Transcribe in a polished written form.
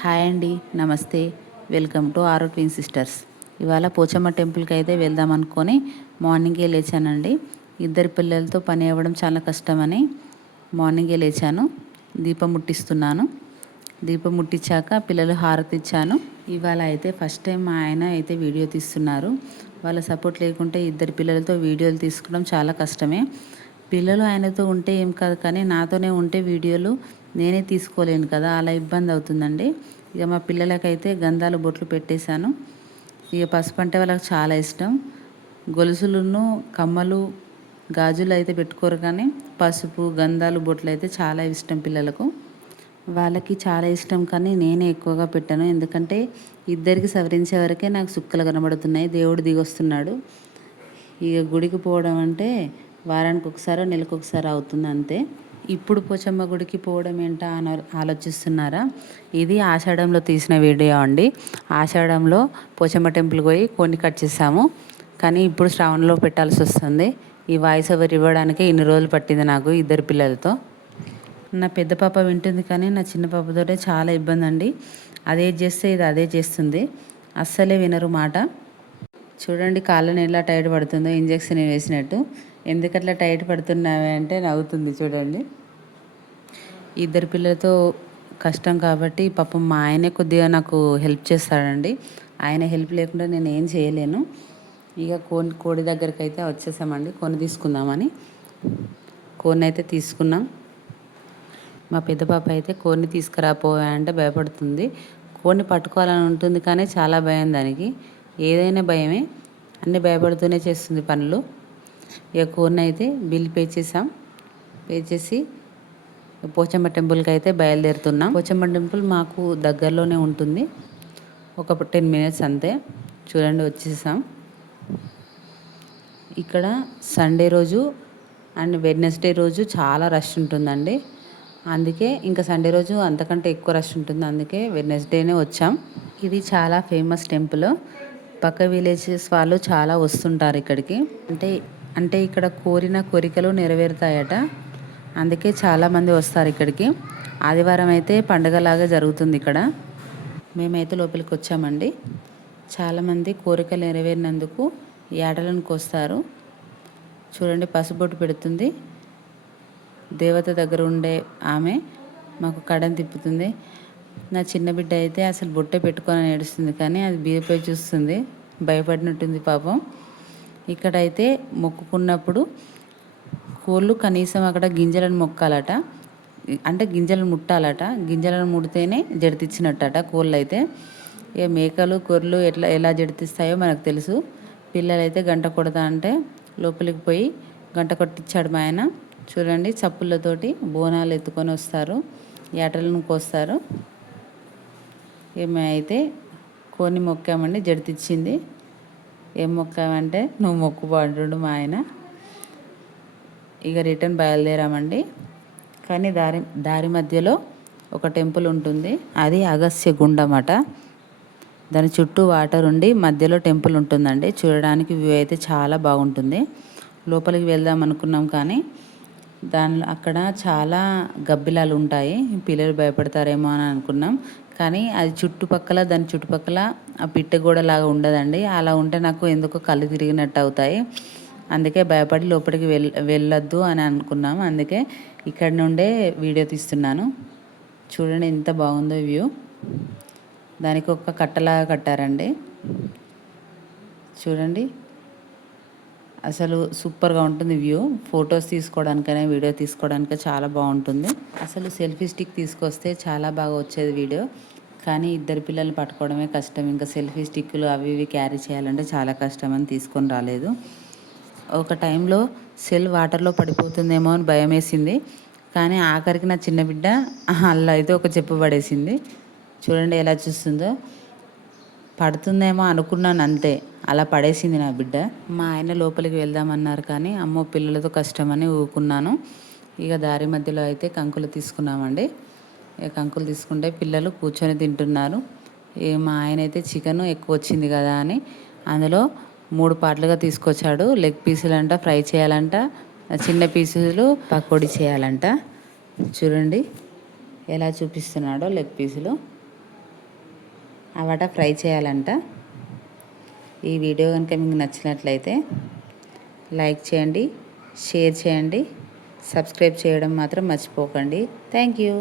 Hi అండి, నమస్తే. Welcome to ఆరో ట్విన్ సిస్టర్స్. ఇవాళ పోచమ్మ టెంపుల్కి అయితే వెళ్దాం అనుకొని మార్నింగే లేచానండి. ఇద్దరు పిల్లలతో పని అవ్వడం చాలా కష్టమని మార్నింగే లేచాను. దీపం ముట్టిస్తున్నాను. దీపం ముట్టించాక పిల్లలు హారతి ఇచ్చాను. ఇవాళ అయితే ఫస్ట్ టైం మా ఆయన అయితే వీడియో తీస్తున్నారు. వాళ్ళ సపోర్ట్ లేకుంటే ఇద్దరు పిల్లలతో వీడియోలు తీసుకోవడం చాలా కష్టమే. పిల్లలు ఆయనతో ఉంటే ఏం కాదు, కానీ నాతోనే ఉంటే వీడియోలు నేనే తీసుకోలేను కదా, అలా ఇబ్బంది అవుతుందండి. ఇక మా పిల్లలకైతే గంధాలు బొట్లు పెట్టేశాను. ఇక పసుపు అంటే వాళ్ళకి చాలా ఇష్టం. గొలుసులను కమ్మలు గాజులు అయితే పెట్టుకోరు, కానీ పసుపు గంధాలు బొట్లు అయితే చాలా ఇష్టం పిల్లలకు. వాళ్ళకి చాలా ఇష్టం, కానీ నేనే ఎక్కువగా పెట్టాను. ఎందుకంటే ఇద్దరికి సవరించే వరకే నాకు సుక్కలు కనబడుతున్నాయి. దేవుడు దిగొస్తున్నాడు. ఇక గుడికి పోవడం అంటే వారానికి ఒకసారో నెలకు ఒకసారి అవుతుంది అంతే. ఇప్పుడు పోచమ్మ గుడికి పోవడం ఏంటా అని ఆలోచిస్తున్నారా? ఇది ఆషాఢంలో తీసిన వీడియో అండి. ఆషాఢంలో పోచమ్మ టెంపుల్కి పోయి కొన్ని కట్ చేసాము, కానీ ఇప్పుడు శ్రావణంలో పెట్టాల్సి వస్తుంది. ఈ వాయిస్ ఓవర్ ఇవ్వడానికి ఇన్ని రోజులు పట్టింది నాకు ఇద్దరు పిల్లలతో. నా పెద్ద పాప వింటుంది, కానీ నా చిన్న పాపతోటే చాలా ఇబ్బంది అండి. అదే చేస్తే ఇది అదే చేస్తుంది, అస్సలే వినరు మాట. చూడండి కాళ్ళని ఎలా టైట్ పడుతుందో, ఇంజెక్షన్ వేసినట్టు. ఎందుకట్లా టైట్ పడుతున్నావే అంటే నవ్వుతుంది చూడండి. ఇద్దరు పిల్లలతో కష్టం కాబట్టి పాపం మా ఆయనే కొద్దిగా నాకు హెల్ప్ చేస్తాడండి. ఆయన హెల్ప్ లేకుండా నేను ఏం చేయలేను. ఇక కోడి దగ్గరికి అయితే వచ్చేసామండి, కోడిని తీసుకుందామని. కోడిని అయితే తీసుకున్నాం. మా పెద్ద పాప అయితే కోడిని తీసుకురాపోయా అంటే భయపడుతుంది. కోడిని పట్టుకోవాలని ఉంటుంది, కానీ చాలా భయం దానికి. ఏదైనా భయమే, అన్నీ భయపడుతూనే చేస్తుంది పనులు. ఇక కోడిని అయితే బిల్ పే చేసాం. పే చేసి పోచమ్మ టెంపుల్కి అయితే బయలుదేరుతున్నాం. పోచమ్మ టెంపుల్ మాకు దగ్గరలోనే ఉంటుంది, ఒక 10 minutes అంతే. చూడండి వచ్చేసాం. ఇక్కడ సండే రోజు అండ్ వెడ్నెస్డే రోజు చాలా రష్ ఉంటుందండి. అందుకే ఇంకా సండే రోజు అంతకంటే ఎక్కువ రష్ ఉంటుంది, అందుకే వెడ్నెస్డేనే వచ్చాం. ఇది చాలా ఫేమస్ టెంపుల్. పక్క విలేజెస్ వాళ్ళు చాలా వస్తుంటారు ఇక్కడికి. అంటే ఇక్కడ కోరిన కోరికలు నెరవేరుతాయట, అందుకే చాలామంది వస్తారు ఇక్కడికి. ఆదివారం అయితే పండగలాగా జరుగుతుంది ఇక్కడ. మేమైతే లోపలికి వచ్చామండి. చాలామంది కోరికలు నెరవేరినందుకు యాటలను కోస్తారు. చూడండి పసుబొట్టు పెడుతుంది. దేవత దగ్గర ఉండే ఆమె మాకు కడని తిప్పుతుంది. నా చిన్న బిడ్డ అయితే అసలు బొట్టే పెట్టుకొని ఏడుస్తుంది, కానీ అది బీరపై చూస్తుంది, భయపడినట్టుంది పాపం. ఇక్కడైతే మొక్కుకున్నప్పుడు కోళ్ళు కనీసం అక్కడ గింజలను మొక్కాలట, అంటే గింజలను ముట్టాలట. గింజలను ముడితేనే జడితిచ్చినట్టట కోళ్ళు అయితే. ఇక మేకలు గొర్రెలు ఎలా జడితిస్తాయో మనకు తెలుసు. పిల్లలైతే గంట కొడతా అంటే లోపలికి పోయి గంట కొట్టించాడు మా ఆయన. చూడండి చప్పుళ్ళతోటి బోనాలు ఎత్తుకొని వస్తారు, యాటలను కోస్తారు. ఏమే అయితే కోని మొక్కామండి, జడితిచ్చింది. ఏం మొక్కామంటే నువ్వు మొక్కుబాడు మా ఆయన. ఇక రిటర్న్ బయలుదేరామండి. కానీ దారి మధ్యలో ఒక టెంపుల్ ఉంటుంది, అది అగస్త్య గుండం అట. దాని చుట్టూ వాటర్ ఉండి మధ్యలో టెంపుల్ ఉంటుందండి. చూడడానికి వ్యూ అయితే చాలా బాగుంటుంది. లోపలికి వెళ్దాం అనుకున్నాం, కానీ అక్కడ చాలా గబ్బిలాలు ఉంటాయి, పిల్లలు భయపడతారేమో అని అనుకున్నాం. కానీ అది దాని చుట్టుపక్కల ఆ పిట్టగోడ లాగా ఉండదండి. అలా ఉంటే నాకు ఎందుకో కళ్ళు తిరిగినట్టు అవుతాయి. అందుకే భయపడి లోపలికి వెళ్ళొద్దు అని అనుకున్నాం. అందుకే ఇక్కడ నుండే వీడియో తీస్తున్నాను. చూడండి ఎంత బాగుందో వ్యూ. దానికి ఒక కట్టలాగా కట్టారండి. చూడండి అసలు సూపర్గా ఉంటుంది వ్యూ. ఫొటోస్ తీసుకోవడానికైనా వీడియో తీసుకోవడానికి చాలా బాగుంటుంది. అసలు సెల్ఫీ స్టిక్ తీసుకొస్తే చాలా బాగా వచ్చేది వీడియో, కానీ ఇద్దరు పిల్లల్ని పట్టుకోవడమే కష్టం. ఇంకా సెల్ఫీ స్టిక్లు అవి ఇవి క్యారీ చేయాలంటే చాలా కష్టం అని తీసుకొని రాలేదు. ఒక టైంలో సెల్ వాటర్లో పడిపోతుందేమో అని భయం వేసింది, కానీ ఆఖరికి నా చిన్న బిడ్డ అలా అయితే ఒక చెప్పు పడేసింది. చూడండి ఎలా చూస్తుందో. పడుతుందేమో అనుకున్నాను అంతే, అలా పడేసింది నా బిడ్డ. మా ఆయన లోపలికి వెళ్దామన్నారు, కానీ అమ్మో పిల్లలతో కష్టమని ఊరుకున్నాను. ఇక దారి మధ్యలో అయితే కంకులు తీసుకున్నామండి. ఇక కంకులు తీసుకుంటే పిల్లలు కూర్చొని తింటున్నారు. మా ఆయన అయితే చికెన్ ఎక్కువ వచ్చింది కదా అని అందులో 3 పార్ట్లుగా తీసుకొచ్చాడు. లెగ్ పీసులు అంట ఫ్రై చేయాలంట, చిన్న పీసులు పకోడీ చేయాలంట. చూడండి ఎలా చూపిస్తున్నాడో లెగ్ పీసులు. ఆ వడ ఫ్రై చేయాలంట. ఈ వీడియో కనుక మీకు నచ్చినట్లయితే లైక్ చేయండి, షేర్ చేయండి, సబ్స్క్రైబ్ చేయడం మాత్రం మర్చిపోకండి. Thank you.